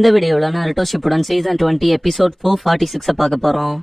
இந்த வீடியோல நாருட்டோ Shippuden season 20 episode 446 பார்க்க போறோம்.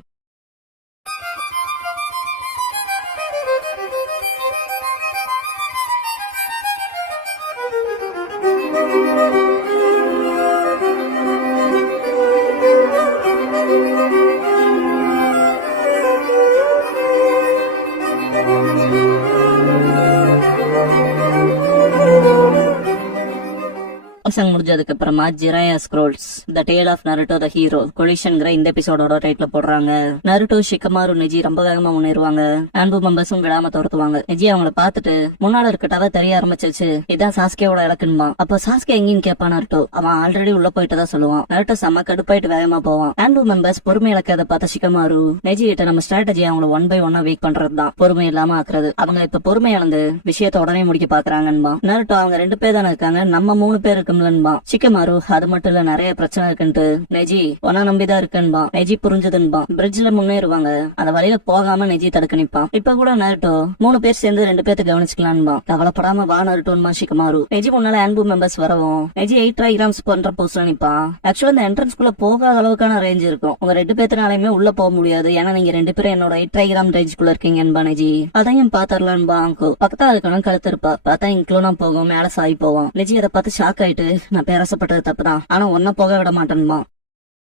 முடிஞ்சதுக்கு அப்புறமா Jiraiya scrolls the tale of Naruto the hero கொலிஷன்ங்கிற இந்த எபிசோடோட டைட்டில போடுறாங்க. நருட்டோ, ஷிகமாரு, நெஜி ரொம்ப வேகமா முன்னேறுவாங்க. அன்பு மெம்பர்ஸும் விடாம துரத்துவாங்க. நெஜி அவங்கள பாத்துட்டு முன்னால இருக்கட்டாவே தெரிய ஆரம்பிச்சிருச்சு, இதான் சாஸ்கேவோட இலக்குமா. அப்ப சாஸ்கே எங்கன்னு கேட்பான் நருட்டோ. அவன் ஆல்ரெடி உள்ள போயிட்டு தான் சொல்லுவான். நருட்டோ செம்ம கடுப்பாயிட்டு வேகமா போவான். அன்பு மெம்பர்ஸ் பொறுமை இழக்காத பார்த்த ஷிகமாரு நெஜி கிட்ட நம்ம ஸ்ட்ராட்டஜி அவங்கள 1 by 1 வீக் பண்றதுதான், பொறுமை இல்லாம ஆக்குறது. அவங்க இப்ப பொறுமை இழந்து விஷயத்த உடனே முடிக்க பாக்குறாங்கன்பா. நருட்டோ அவங்க 2 பேர் தானே இருக்காங்க, நம்ம 3 பேர் இருக்கும்லன்பா. ஷிகமாரு அது மட்டும் இல்ல, நிறைய பிரச்சனை இருக்குன்ட்டு நெஜி ஒன்னா நம்பிதான் இருக்குன்பா. நெஜி புரிஞ்சதுன்பா. பிரிட்ஜ்ல முன்னேறுவாங்க. அந்த வழியில போகாம நெஜி தடுக்க நிப்பான். இப்ப கூட நருட்டோ 3 பேர் சேர்ந்து 2 பேர்த்து கவனிச்சுக்கலான்பா. கவலைப்படாம வா நருட்டோன்பா ஷிகமாரு. நெஜி முன்னால அன்பு மெம்பர்ஸ் வரவும் நெஜி 8 ட்ரைகிராம்ஸ் பண்ற போஸ்ட்ல நிப்பான். ஆக்சுவலா இந்த என்ட்ரன்ஸ்குள்ள போகாத அளவுக்கான ரேஞ்ச் இருக்கும். உங்க 2 பேர்த்தினாலுமே உள்ள போக முடியாது, ஏன்னா நீங்க 2 பேரும் என்னோட 8 ட்ரைகிராம் ரேஞ்சுக்குள்ள இருக்கீங்கன்பா. நெஜி அதையும் பாத்தரலான்பா. அங்கோ பக்கத்தா இருக்கணும் கழுத்து இருப்பா. பார்த்தா இன்க்ளூனா போகும், மேல சாய் போவான். நெஜி அதை பார்த்து ஷாக் ஆயிட்டு, நான் பேராசப்பட்டது தப்புதான், ஆனா ஒன்ன போக விட மாட்டேன்மா.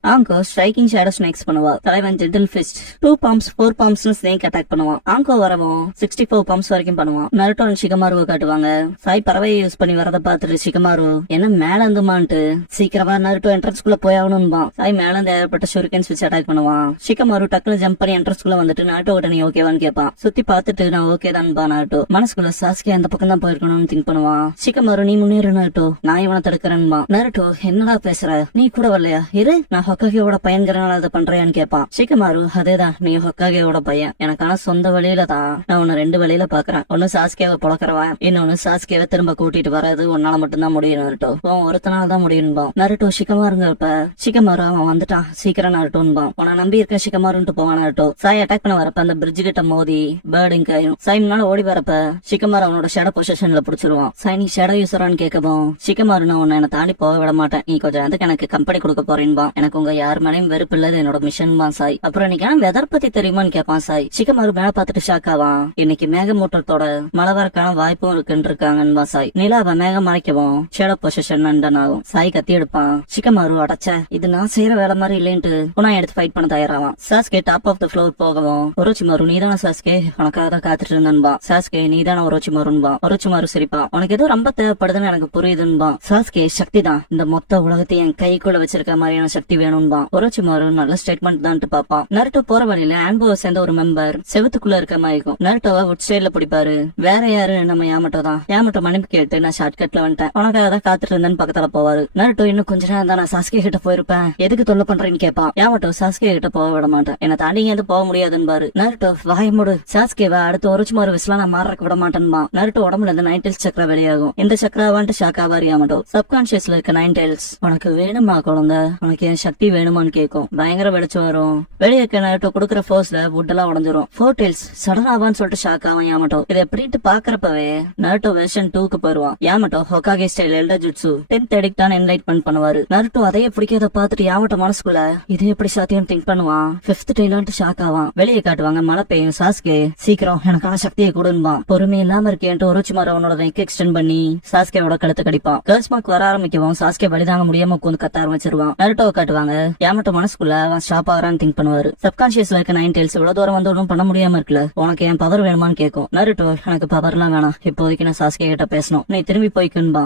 ஆங்கோ ஸ்ட்ரைக்கிங் ஷேடோ ஸ்னேக்ஸ் பண்ணுவா. தலைவன் gentle fist 2 palms 4 palms snake attack பண்ணுவான். ஆங்கோ வரவும் 64 palms வரைக்கும் பண்ணுவான். நருட்டோ ஷிகமாருவை காட்டுவாங்க. சாய் பறவையை யூஸ் பண்ணி வரத பாத்துட்டு ஷிகமாரு என்ன மேல இருந்துமான்ட்டு சீக்கிரமா நருட்டோ என்ட்ரன்ஸ்குள்ள போயாகணும்பா. சாய் மேல இருந்து ஏற்பட்ட ஷூரிகன் ஸ்விட்ச் அட்டாக் பண்ணுவான். ஷிகமாரு டக்குனு ஜம்ப் பண்ணி என்ட்ரன்ஸ்குள்ள வந்துட்டு நருட்டோ கிட்ட நீ ஓகேவான்னு கேட்பான். சுத்தி பாத்துட்டு நான் ஓகே தான்பா. நருட்டோ மனசுக்குள்ள சாஸ்கே அந்த பக்கம் தான் போயிருக்கணும்னு திங்க் பண்ணுவான். ஷிகமாரு நீ முன்னேறு நருட்டோ, நான் இவனை தடுக்கிறேன்பா. நருட்டோ என்னடா பேசுற, நீ கூட வரலையா, இரு நான் ஹொக்காகேவோட பையன்கிறனால அதை பண்றியான்னு கேட்பான். ஷிகமாரு அதேதான், நீ ஹொக்காகேவோட பையன், எனக்கான சொந்த வழியில தான் நான் உன்னை 2 வழியில பாக்குறேன். ஒன்னு சாஸ்கேவை பொழக்கிறவன், இன்னொன்னு சாஸ்கேவை திரும்ப கூட்டிட்டு வர்றது உன்னால மட்டும்தான் முடியும் நருட்டோ, ஒருத்தனால தான் முடியும்பா. நருட்டோ ஷிகமாருங்க இப்ப ஷிகமாரு அவன் வந்துட்டான் சீக்கிரம் நருட்டோன்பா. உன்னை நம்பி இருக்க ஷிகமாருன்ட்டு போவான் நருட்டோ. சாய் அட்டாக் பண்ண வரப்ப அந்த பிரிட்ஜ் கிட்ட மோதி பேர்டிங் ஆயிரும். சாய் முன்னால ஓடி வரப்ப ஷிகமாரு அவனோட ஷேடோ பொசிஷன்ல புடிச்சிருவான். சாய் நீ ஷேடோ யூசரான்னு கேட்கவும் ஷிகமாரு நான் உன்னை என்ன தாண்டி போக விட மாட்டேன், நீ கொஞ்சம் அதுக்கு எனக்கு கம்பெனி கொடுக்க போறேன்பா. எனக்கு உங்க யார் மேலையும் வெறுப்பு இல்லது என்னோட மிஷன் தான் சாய். அப்புறம் இன்னைக்கு வெதர் பத்தி தெரியுமான்னு கேட்பான் சாய். ஷிகமாரு மேல பாத்துட்டு ஷாக் ஆவான். இன்னைக்கு மேகமூட்டத்தோட மழை வரக்கான வாய்ப்பும் இருக்குன்னு இருக்காங்கன்னு சாய். நிலாவை மேகம் மறைக்கவும் ஷேடோ பொசிஷன் ஆகும். சாய் கத்தி எடுப்பான். ஷிகமாரு அடைச்ச இது நான் செய்யற வேலை மாதிரி இல்லைன்ட்டு உனா எடுத்து ஃபைட் பண்ண தயாராவான். Sasuke top of the floor போகவும் ஒரோச்சிமாரு நீதான சாஸ்கே, உனக்காக தான் காத்துட்டு இருந்தன்பா. சாஸ்கே நீதான ஒரோச்சிமாருன்பா. ஒரோச்சிமாரு சரிப்பா, உனக்கு ஏதோ ரொம்ப தேவைப்படுதுன்னு எனக்கு புரியுதுன்பா. சாஸ்கே சக்தி தான், இந்த மொத்த உலகத்தையும் என் கைக்குள்ள வச்சிருக்க மாதிரியான சக்தி வேணும்பா. ஒரோச்சிமாரு நல்ல ஸ்டேட்மெண்ட் தான் பாப்பான். நருட்டோ போற வழியில ஆன்போவை சேர்ந்த ஒரு மெம்பர் செவத்துக்குள்ள இருக்க மாதிரி இருக்கும். நருட்டோவை உட் சைட்ல பிடிப்பாரு. வேற யாரு நம்ம யாமட்டோ தான். யாமட்டோ மன்னிப்பு கேட்டு நான் ஷார்ட் கட்ல வந்துட்டேன், உனக்காக தான் காத்துட்டு இருந்தேன்னு பக்கத்துல போவாரு. நருட்டோ இன்னும் கொஞ்ச நேரம் தான் நான் சாஸ்கே கிட்ட போயிருப்பேன், எதுக்கு தொல்லை பண்றேன்னு கேட்பான். யாமட்டோ சாஸ்கே கிட்ட போக விட மாட்டேன், என்ன தாண்டி எது போக முடியாதுன்னு பாரு. நருட்டோ வாயமுடு, சாஸ்கேவை அடுத்து ஒரோச்சிமாரு விஸ்லாம் நான் மாறக்க விட மாட்டேன்பா. நருட்டோ உடம்புல இருந்து 9 tails சக்கரா வெளியாகும். இந்த சக்கராவான்ட்டு ஷாக் ஆவாரு யாமட்டோ. சப்கான்சியஸ்ல இருக்க 9 tails உனக்கு வேணுமா குழந்தை, உனக்கு என் சக்தி வேணுமான்னு கேட்கும். பயங்கர வெளிச்சம் வரும். வெளியே நருட்டோ கொடுக்குற ஃபோர்ஸ்ல வுட் எல்லாம் உடஞ்சிரும். 4 tails சடனாவான்னு சொல்லிட்டு ஷாக் ஆவான் யாமட்டோ. இதை எப்படிட்டு பாக்குறப்பவே நருட்டோ வெர்ஷன் 2க்கு போயிருவான். Yamato Hokage style elder jutsu 10th எடிக்டான என்லைட்மென்ட் பண்ணுவாரு. நருட்டோ அதையே பிடிக்காத பாத்துட்டு யாமட்டோ மனசுக்குள்ள இது எப்படி சாத்தியம் திங்க் பண்ணுவான். 5th tailன்ட்டு ஷாக் ஆவான். வெளியே காட்டுவாங்க மழை பெய்யும். சாஸ்கே சீக்கிரம் எனக்கான சக்தியை கொடுன்பா. பொறுமை இல்லாம இருக்கேன்ட்டு ஒரோச்சிமாரு அவனோட நெக் எக்ஸ்டெண்ட் பண்ணி சாஸ்கேவோட கழுத்து கடிப்பான். கேர்ள்ஸ் மார்க் வர ஆரம்பிக்கவும் சாஸ்கே வழிதாங்க முடியாம உட்காந்து கத்த ஆரம்பிச்சிருவான். நருட்டோவை காட்டுவாங்க. யாமட்டோ மனசுக்குள்ள அவன் ஷாப் ஆகிறான்னு திங்க் பண்ணுவாரு. சப்கான்சியஸ்ல இருக்க 9 tails இவ்வளவு தூரம் வந்து ஒன்றும் பண்ண முடியாம இருக்குல்ல, உனக்கு என் பவர் வேணுமான்னு கேட்கும். நருட்டோ எனக்கு பவர் எல்லாம் வேணாம், இப்போதைக்கு நான் சாஸ்கே கிட்ட பேசணும், நீ திரும்பி போய்க்குன்பா.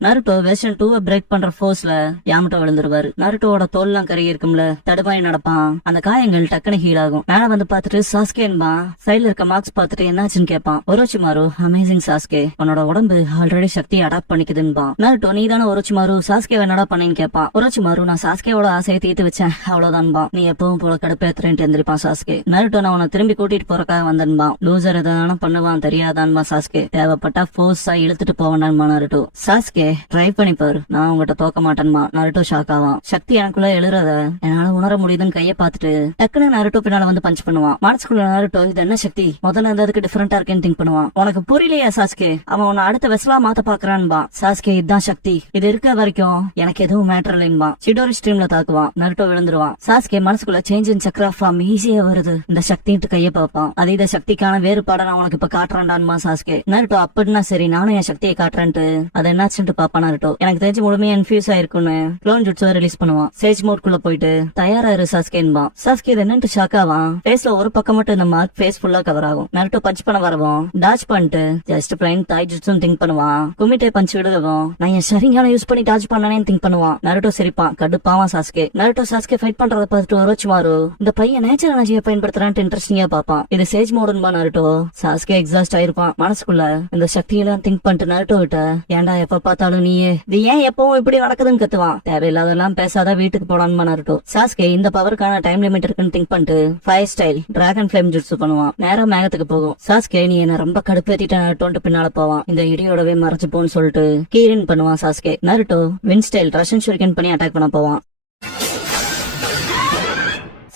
நருட்டோ வெர்ஷன் 2 பிரேக் பண்ற ஃபோர்ஸ்ல யாமட்டோ விழுந்துருவாரு. நருட்டோட தோல்லாம் கருகி இருக்கும்ல, தடுப்பாய் நடப்பான். அந்த காயங்கள் டக்குனு ஹீல் ஆகும். மேல வந்து பாத்துட்டு சாஸ்கேன்பா. சைட்ல இருக்க மார்க்ஸ் பாத்துட்டு என்னாச்சுன்னு கேட்பான். ஒரோச்சிமாரு அமேசிங் சாஸ்கே, உன்னோட உடம்பு ஆல்ரெடி சக்தி அடாப்ட் பண்ணிக்குதுன்பா. நருட்டோ நீ தானே ஒரோச்சிமாரு, சாஸ்கே என்னடா பண்ணேன்னு கேட்பான். ஒரோச்சிமாரு நான் சாஸ்கேவோட ஆசையை தீர்த்து வச்சேன் அவ்வளவுதான்பா, நீ எப்பவும் போல கடுப்பேத்துறேன்ட்டு எந்திரிப்பான் சாஸ்கே. நருட்டோ நான் உன்னை திரும்பி கூட்டிட்டு போறக்காக வந்தன்பா. லூசர் எதான பண்ணுவான் தெரியாதான்பா சாஸ்கே. தேவைப்பட்டா ஃபோர்ஸா இழுத்துட்டு போவான்பா நருட்டோ. சாஸ்கே ட்ரை பண்ணி பாரு, நான் உங்ககிட்ட தோக்க மாட்டேன்மா. நருட்டோ ஷாக் ஆவான். சக்தி எனக்குள்ள எழுறத என்னால உணர முடியுதுன்னு கையை பார்த்துட்டு டக்குன்னு நருட்டோ பின்னால வந்து பஞ்ச் பண்ணுவான். மனசுக்குள்ள நருட்டோ இது என்ன சக்தி, முதல்ல இருந்ததுக்கு டிஃபரெண்டா இருக்கேன்னு திங்க் பண்ணுவான். உனக்கு புரியலையா சாஸ்கே, அவன் உன்னை அடுத்த வெசலா மாத்த பாக்குறான்பா. சாஸ்கே இதுதான் சக்தி, இது இருக்க வரைக்கும் எனக்கு எதுவும் மேட்டர் இல்லைன்பா. சிடோரி ஸ்ட்ரீம்ல தாக்குவான். நருட்டோ விழுந்துருவான். சாஸ்கே மனசுக்குள்ள சேஞ்ச் இன் சக்ரா ஃபார்ம் ஈஸியா வருது, இந்த சக்தின்ட்டு கைய பார்ப்பான். அது இத சக்திக்கான வேறுபாட நான் உனக்கு இப்ப காட்டுறேன்டான்மா சாஸ்கே. நருட்டோ அப்படின்னா சரி நானும் என் சக்தியை காட்டுறேன்ட்டு அது என்னாச்சுன்னு பாப்பான். நருட்டோ எனக்கு தெரிஞ்சு முழுமையா இன்ஃபியூஸ் ஆயிருக்குன்னு க்ளோன் ஜுட்ஸுவை ரிலீஸ் பண்ணுவான். சேஜ் மோட்குள்ள போயிட்டு தயாரா இரு சாஸ்கேன்பா. சாஸ்கே இது என்னன்ட்டு ஷாக் ஆவான். ஃபேஸ்ல ஒரு பக்கம் மட்டும் இந்த மார்க் ஃபேஸ் ஃபுல்லா கவர் ஆகும். நருட்டோ பஞ்ச் பண்ண வரவும் டாச் பண்ணிட்டு ஜஸ்ட் பிளைன் தாய் ஜுட்ஸும் திங்க் பண்ணுவான். குமிட்டே பஞ்ச் விடுகவும் நான் என் சரிங்கான யூஸ் பண்ணி டாச் பண்ணனேன்னு திங்க் பண்ணுவான். நருட்டோ சிரிப்பான். கடுப்பாவான் சாஸ்கே. நருட்டோ சாஸ்கே ஃபைட் பண்றத பார்த்துட்டு ஒரோச்சிமாரு இந்த பையன் நேச்சர் எனர்ஜியை பயன்படுத்துறான்ட்டு இன்ட்ரெஸ்டிங்கா பாப்பான். இது சேஜ் மோடுன்பா. நருட்டோ சாஸ்கே எக்ஸாஸ்ட் ஆயிருப்பான். மனசுக்குள்ள இந்த சக்தியெல்லாம் திங்க் பண்ணிட்டு நருட்டோ கிட்ட ஏன்டா எப்ப பார்த்தாலும் நீயே இது ஏன் எப்பவும் இப்படி நடக்குதுன்னு கத்துவான். தேவையில்லாதெல்லாம் பேசாத வீட்டுக்கு போடான்னு நருட்டோ. சாஸ்கே இந்த பவருக்கான டைம் லிமிட் இருக்குன்னு திங்க் பண்ணிட்டு fire style dragon flame jutsu பண்ணுவான். நேரா மேகத்துக்கு போகும். சாஸ்கே நீ என்ன ரொம்ப கடுப்பேத்திட்ட நருட்டோன்ட்டு பின்னால போவான். இந்த இடியோடவே மறைச்சு போன்னு சொல்லிட்டு கீரின் பண்ணுவான் Sasuke. Naruto win style ரஷன் shuriken பண்ணி அட்டாக் பண்ண போவான்.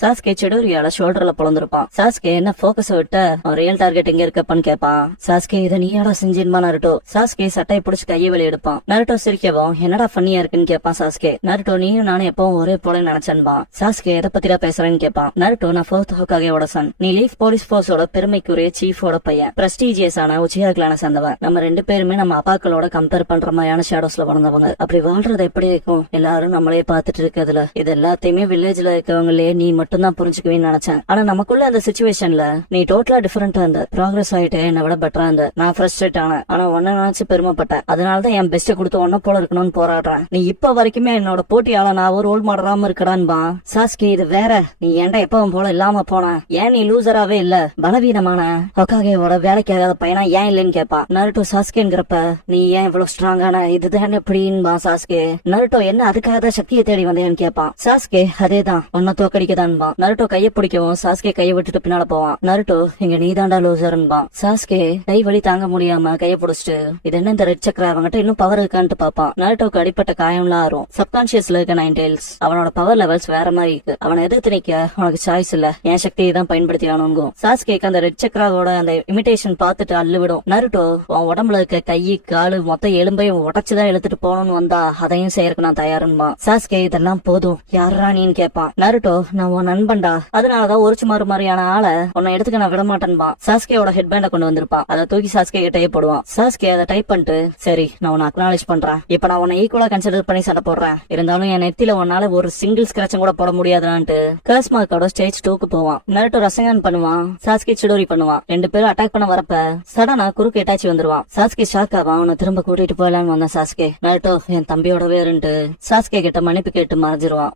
சாஸ்கே சிடோரியால ஷோல்டர்ல பொழந்திருப்பான். சாஸ்கே என்ன போக்கஸ் விட்ட அவன் ரியல் டார்கெட் எங்க இருக்கப்பன்னு கேட்பான். சாஸ்கே இதை நீயாடா செஞ்சிருமா நருட்டோ. சாஸ்கே சட்டையை பிடிச்சு கையை வெளியே எடுப்பான். நருட்டோ சிரிக்கவும் என்னடா ஃபன்னியா இருக்குன்னு கேட்பான் சாஸ்கே. நருட்டோ நீயும் நானும் எப்பவும் ஒரே போல நினைச்சேன்பான். சாஸ்கே எதை பத்திரா பேசுறேன்னு கேட்பான். நருட்டோ நான் ஃபோர்த் ஹோகாகேவோட சன், நீ லீஃப் போலீஸ் போர்ஸோட பெருமைக்குரிய சீஃபோட பையன், பிரஸ்டீஜியஸான உச்சியா கிளான சேர்ந்தவன். நம்ம ரெண்டு பேருமே நம்ம அப்பாக்களோட கம்பேர் பண்ற மாதிரியான ஷேடோஸ்ல வளர்ந்தவங்க. அப்படி வாழ்றது எப்படி இருக்கும், எல்லாரும் நம்மளே பாத்துட்டு இருக்கிறதுல இது எல்லாத்தையுமே வில்லேஜ்ல இருக்கவங்களே நீ மட்டும்தான் புரிஞ்சுக்கவே நினைச்சேன். ஆனா நமக்குள்ள அந்த சிச்சுவேஷன்ல நீ டோட்டலா டிஃபரெண்டா இருந்த, ப்ராக்ரஸ் ஆயிட்டு என்னை விட பெட்டரா இருந்த. நான் ஃப்ரஸ்ட்ரேட் ஆனேன், ஆனா ஒன்ன நினைச்சு பெருமைப்பட்டேன். அதனாலதான் என் பெஸ்ட கொடுத்து ஒன்ன போல இருக்கணும்னு போராடுறேன். நீ இப்ப வரைக்குமே என்னோட போட்டியால நான் ஒரு ரோல் மாடலாம இருக்கடான்பா. சாஸ்கே இது வேற, நீ ஏன்டா எப்பவும் போல இல்லாம போன, ஏன் நீ லூசராவே இல்ல, பலவீனமான ஹோகாகேவோட வேலைக்கு ஆகாத பையனா ஏன் இல்லன்னு கேப்பா. நருட்டோ சாஸ்கேங்கிறப்ப நீ ஏன் இவ்வளவு ஸ்ட்ராங்கான இதுதான் எப்படின்பா சாஸ்கே. நருட்டோ என்ன அதுக்காக தான் சக்தியை தேடி வந்தேன்னு கேப்பான். சாஸ்கே அதேதான் உன்ன தோக்கடிக்கதான்பா. நருட்டோ கைய பிடிக்கவும் சாஸ்கே கைய விட்டுட்டு பின்னால போவான். நருட்டோ இங்க நீதாண்டா லூசர்ன்பான். சாஸ்கே கை வலி தாங்க முடியாம கைய பிடிச்சிட்டு இது என்ன இந்த ரெட் சக்கர அவங்கிட்ட இன்னும் பவர் இருக்கான்ட்டு பாப்பான். நருட்டோக்கு அடிப்பட்ட காயம்லாம் ஆறும். சப்கான்சியஸ்ல இருக்க நைன் டெய்ல்ஸ் அவனோட பவர் லெவல்ஸ் வேற மாதிரி இருக்கு. அவனை எதிர்த்து நிக்க உனக்கு சாய்ஸ் இல்ல, என் சக்தியை தான் பயன்படுத்தி ஆனுங்கும். சாஸ்கேக்கு அந்த ரெட் சக்கராவோட அந்த இமிடேஷன் பார்த்துட்டு அள்ளு விடும். நருட்டோ உன் உடம்புல இருக்க கை காலு மொத்த எலும்பையும் உடச்சுதான் இழுத்துட்டு போகணும்னு வந்தா அதையும் செய்யறதுக்கு நான் தயாருமா. சாஸ்கே இதெல்லாம் போதும் யாரா நீன்னு கேட்பான். நருட்டோ நான் உன் நண்பன்டா, அதனாலதான் ஒருச்சுமாறு மாதிரியான ஆளை உன்னை எடுத்துக்க நான் விட மாட்டேன்பா. சாஸ்கேயோட ஹெட் பேண்ட கொண்டு வந்திருப்பான். அதை தூக்கி சாஸ்கே கிட்டே போடுவான். சாஸ்கே அதை டைப் பண்ணிட்டு சரி நான் உன்னை அக்னாலேஜ் பண்றேன், இப்ப நான் உன்னை ஈக்குவலா கன்சிடர் பண்ணி சண்டை போடுறேன், இருந்தாலும் என் நெத்தில உன்னால ஒரு சிங்கிள் ஸ்கிராச்சும் கூட போட முடியாதுன்னு கர்ஸ் மார்க்கோட ஸ்டேஜ் 2க்கு போவான். நருட்டோ ரசங்கன் பண்ணுவான். சாஸ்கே சிடோரி பண்ணுவான். ரெண்டு பேரும் அட்டாக் பண்ண வரப்ப சடனா குறுக்கு எட்டாச்சி வந்துருவான். சாஸ்கே ஷாக் ஆவான். அவனை திரும்ப கூட்டிட்டு போயலான்னு வந்தான் சாஸ்கே. நருட்டோ என் தம்பியோடவே இருந்துட்டு சாஸ்கே கிட்ட மன்னிப்பு கேட்டு மறைஞ்சிருவான்.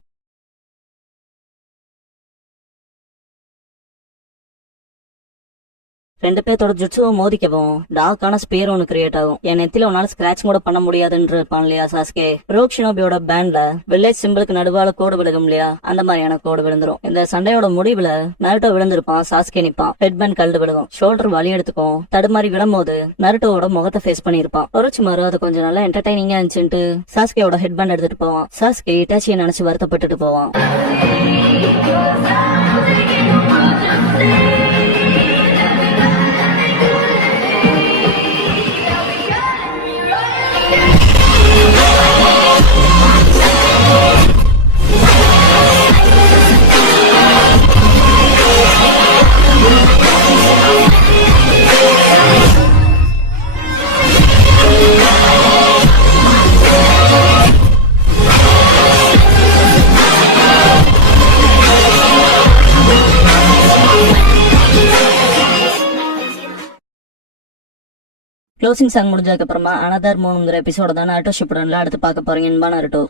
ரெண்டு பேர்த்தோட ஜுட்சுவும் மோதிக்கவும் டார்க்கான ஸ்பேர் ஒன்னு கிரியேட் ஆகும். என் நெத்தில உன்னால ஸ்கிராச் கூட பண்ண முடியாதுன்னு இருப்பான் இல்லையா சாஸ்கே. ரோக் ஷினோபியோட பேண்ட்ல வில்லேஜ் சிம்பிளுக்கு நடுவால கோடு விழுகும் இல்லையா, அந்த மாதிரியான கோடு விழுந்துரும். இந்த சண்டையோட முடிவுல நருட்டோ விழுந்திருப்பான். சாஸ்கே நிப்பான். ஹெட் பேண்ட் கழுடு விழுகும். ஷோல்டர் வலி எடுத்துக்கும். தடுமாறி விழும்போது நருட்டோவோட முகத்தை ஃபேஸ் பண்ணிருப்பான். ஒருச்சுமாரு அது கொஞ்சம் நல்லா என்டர்டைனிங்கா இருந்துச்சுட்டு சாஸ்கேயோட ஹெட் பேண்ட் எடுத்துட்டு போவான். சாஸ்கே இட்டாச்சியை நினைச்சு வருத்தப்பட்டுட்டு போவான். க்ளோசிங் சாங் முடிஞ்சதுக்கு அப்புறமா அனதர் 3ங்கிற எபிசோட தான் நருட்டோ ஷிப்புடன்ல அடுத்து பார்க்க போறீங்கன்னு நருட்டோ.